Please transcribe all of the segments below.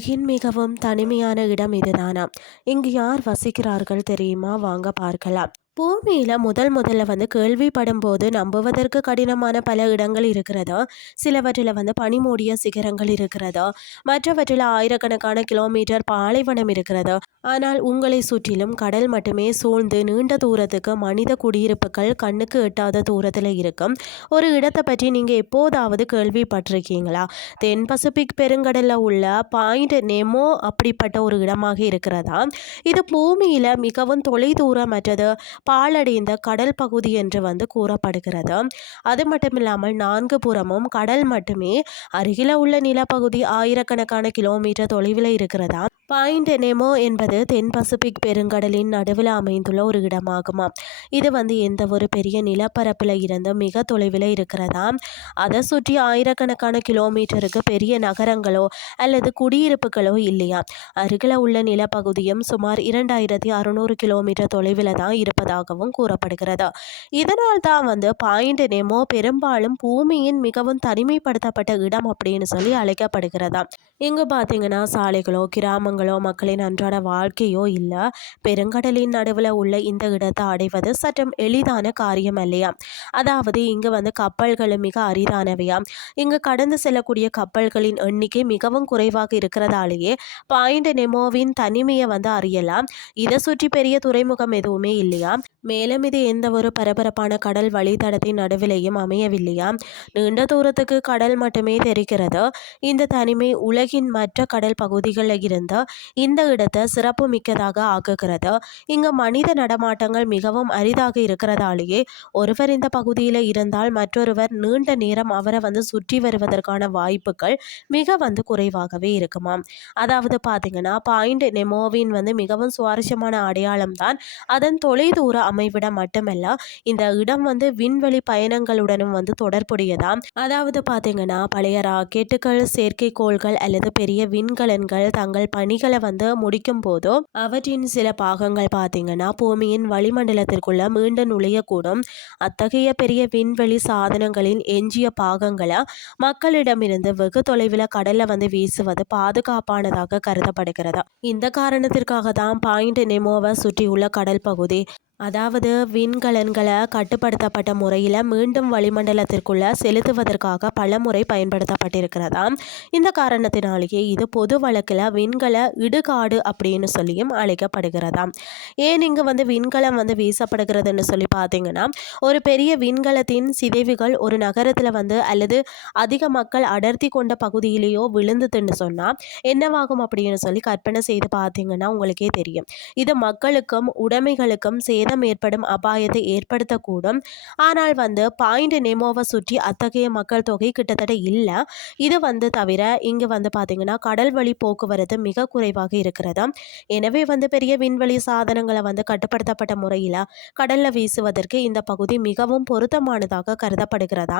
உலகின் மிகவும் தனிமையான இடம் இதுதானாம். இங்கு யார் வசிக்கிறார்கள் தெரியுமா? வாங்க பார்க்கலாம். பூமியில முதல்ல கேள்விப்படும் போது நம்புவதற்கு கடினமான பல இடங்கள் இருக்கிறதா, சிலவற்றில் பனிமூடிய சிகரங்கள் இருக்கிறதா, மற்றவற்றில் ஆயிரக்கணக்கான கிலோமீட்டர் பாலைவனம் இருக்கிறதா. ஆனால் உங்களை சுற்றிலும் கடல் மட்டுமே சூழ்ந்து நீண்ட தூரத்துக்கு மனித குடியிருப்புகள் கண்ணுக்கு எட்டாத தூரத்தில் இருக்கும் ஒரு இடத்தை பற்றி நீங்கள் எப்போதாவது கேள்விப்பட்டிருக்கீங்களா? தென் பசிபிக் பெருங்கடலில் உள்ள பாயிண்ட் நெமோ அப்படிப்பட்ட ஒரு இடமாக இருக்கிறதா. இது பூமியில் மிகவும் தொலைதூரமற்றது பாலடைந்த கடல் பகுதி என்று கூறப்படுகிறது. அது மட்டும் இல்லாமல் 4 புறமும் கடல் மட்டுமே, அருகில உள்ள நிலப்பகுதி ஆயிரக்கணக்கான கிலோமீட்டர் தொலைவில் இருக்கிறதா. பாயிண்ட் நெமோ என்பது தென் பசிபிக் பெருங்கடலின் நடுவில் அமைந்துள்ள ஒரு இடமாகுமா. இது எந்த ஒரு பெரிய நிலப்பரப்பில் இருந்து மிக தொலைவில் இருக்கிறதா. அதை சுற்றி ஆயிரக்கணக்கான கிலோமீட்டருக்கு பெரிய நகரங்களோ அல்லது குடியிருப்புகளோ இல்லையா. அருகில் உள்ள நிலப்பகுதியும் சுமார் 2600 கிலோமீட்டர் தொலைவில் தான் இருப்பதாகவும் கூறப்படுகிறது. இதனால் தான் பாயிண்ட் நெமோ பெரும்பாலும் பூமியின் மிகவும் தனிமைப்படுத்தப்பட்ட இடம் அப்படின்னு சொல்லி அழைக்கப்படுகிறதா. இங்கு பார்த்தீங்கன்னா சாலைகளோ கிராமங்களோ மக்களின் அன்றாட வாழ்க்கையோ இல்லை. பெருங்கடலின் நடுவில் உள்ள இந்த இடத்தை அடைவது சற்றும் எளிதான காரியம் இல்லையா. அதாவது இங்கு கப்பல்கள் மிக அரிதானவையா. இங்கு கடந்து செல்லக்கூடிய கப்பல்களின் எண்ணிக்கை மிகவும் குறைவாக இருக்கிறதாலேயே பாயிண்ட் நெமோவின் தனிமையை அறியலாம். இதை சுற்றி பெரிய துறைமுகம் எதுவுமே இல்லையா. மேலும் இது எந்த ஒரு பரபரப்பான கடல் வழித்தடத்தின் நடுவிலையும் அமையவில்லையா. நீண்ட தூரத்துக்கு கடல் மட்டுமே தெரிகிறது. இந்த தனிமை உலகின் மற்ற கடல் பகுதிகளில் இருந்து இந்த இடத்தை சிறப்பு மிக்கதாக ஆக்குகிறது. இங்கு மனித நடமாட்டங்கள் மிகவும் அரிதாக இருக்கிறதாலேயே ஒருவர் இந்த பகுதியில் இருந்தால் மற்றொருவர் நீண்ட நேரம் அவரை சுற்றி வருவதற்கான வாய்ப்புகள் மிக குறைவாகவே இருக்குமாம். அதாவது பார்த்தீங்கன்னா பாயிண்ட் நெமோவின் மிகவும் சுவாரஸ்யமான அடையாளம் தான் அதன் தொலைதூர அமைவிடம் மட்டுமல்ல, இந்த இடம் விண்வெளி பயணங்களுடனும் தொடர்புடையதாம். அதாவது பார்த்தீங்கன்னா பழைய ராக்கெட்டுகள், செயற்கைக்கோள்கள் அல்லது பெரிய விண்கலன்கள் தங்கள் பணிகளை முடிக்கும் போதோ அவற்றின் சில பாகங்கள் பார்த்தீங்கன்னா பூமியின் வளிமண்டலத்திற்குள்ள மீண்டும் நுழையக்கூடும். அத்தகைய பெரிய விண்வெளி சாதனங்களின் எஞ்சிய பாகங்களை மக்களிடமிருந்து வெகு தொலைவில் கடல்ல வீசுவது பாதுகாப்பானதாக கருதப்படுகிறது. இந்த காரணத்திற்காக தான் பாயிண்ட் நெமோவை சுற்றியுள்ள கடல் பகுதி, அதாவது விண்கலன்களை கட்டுப்படுத்தப்பட்ட முறையில் மீண்டும் வளிமண்டலத்திற்குள்ள செலுத்துவதற்காக பல முறை பயன்படுத்தப்பட்டிருக்கிறதா. இந்த காரணத்தினாலேயே இது பொது வழக்கில் விண்கல இடுகாடு அப்படின்னு சொல்லியும் அழைக்கப்படுகிறதா. ஏன் இங்கு விண்கலம் வீசப்படுகிறதுன்னு சொல்லி பார்த்தீங்கன்னா, ஒரு பெரிய விண்கலத்தின் சிதைவுகள் ஒரு நகரத்தில் அல்லது அதிக மக்கள் அடர்த்தி கொண்ட பகுதியிலேயோ விழுந்துதுன்னு சொன்னால் என்னவாகும் அப்படின்னு சொல்லி கற்பனை செய்து பார்த்தீங்கன்னா உங்களுக்கே தெரியும். இது மக்களுக்கும் உடைமைகளுக்கும் சேதம் ஏற்படும் அபாயத்தை ஏற்படுத்தக்கூடும். ஆனால் பாயிண்ட் நெமோவை சுற்றி அத்தகைய மக்கள் தொகை கிட்டத்தட்ட இல்லை. இது தவிர இங்கு பார்த்தீங்கன்னா கடல் வழி போக்குவரத்து மிக குறைவாக இருக்கிறது. எனவே பெரிய விண்வெளி சாதனங்களை கட்டுப்படுத்தப்பட்ட முறையில் கடல்ல வீசுவதற்கு இந்த பகுதி மிகவும் பொருத்தமானதாக கருதப்படுகிறதா.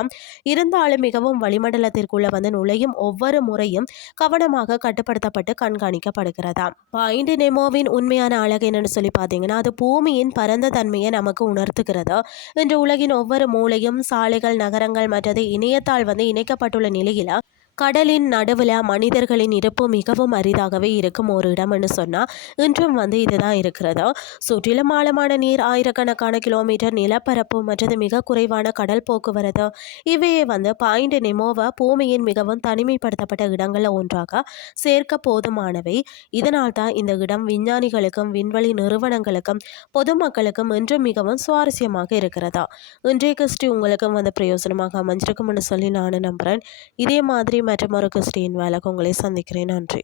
இருந்தாலும் மிகவும் வளிமண்டலத்திற்குள்ள நுழையும் ஒவ்வொரு முறையும் கவனமாக கட்டுப்படுத்தப்பட்டு கண்காணிக்கப்படுகிறதா. பாயிண்ட் நெமோவின் உண்மையான அழகு என்னன்னு சொல்லி பார்த்தீங்கன்னா, அது பூமியின் பரந்த தன்மையை நமக்கு உணர்த்துகிறது. இன்று உலகின் ஒவ்வொரு மூலையும் சாலைகள், நகரங்கள் மற்றது இணையத்தால் இணைக்கப்பட்டுள்ள நிலையில் கடலின் நடுவில் மனிதர்களின் இருப்பு மிகவும் அரிதாகவே இருக்கும் ஒரு இடம்னு சொன்னால் இன்றும் இதுதான் இருக்கிறது. சுற்றிலும் ஆழமான நீர், ஆயிரக்கணக்கான கிலோமீட்டர் நிலப்பரப்பு மற்றது மிக குறைவான கடல் போக்குவரத்து இவையே பாயிண்ட் நெமோவை பூமியின் மிகவும் தனிமைப்படுத்தப்பட்ட இடங்களில் ஒன்றாக சேர்க்க போதுமானவை. இதனால் தான் இந்த இடம் விஞ்ஞானிகளுக்கும் விண்வெளி நிறுவனங்களுக்கும் பொதுமக்களுக்கும் இன்றும் மிகவும் சுவாரஸ்யமாக இருக்கிறதா. இன்றைய கிறிஸ்டி உங்களுக்கும் பிரயோஜனமாக அமைஞ்சிருக்கும்னு சொல்லி நான் நம்புகிறேன். இதே மாதிரி மற்றொரு கிறிஸ்டியின் வேலைக்கு உங்களை சந்திக்கிறேன். நன்றி.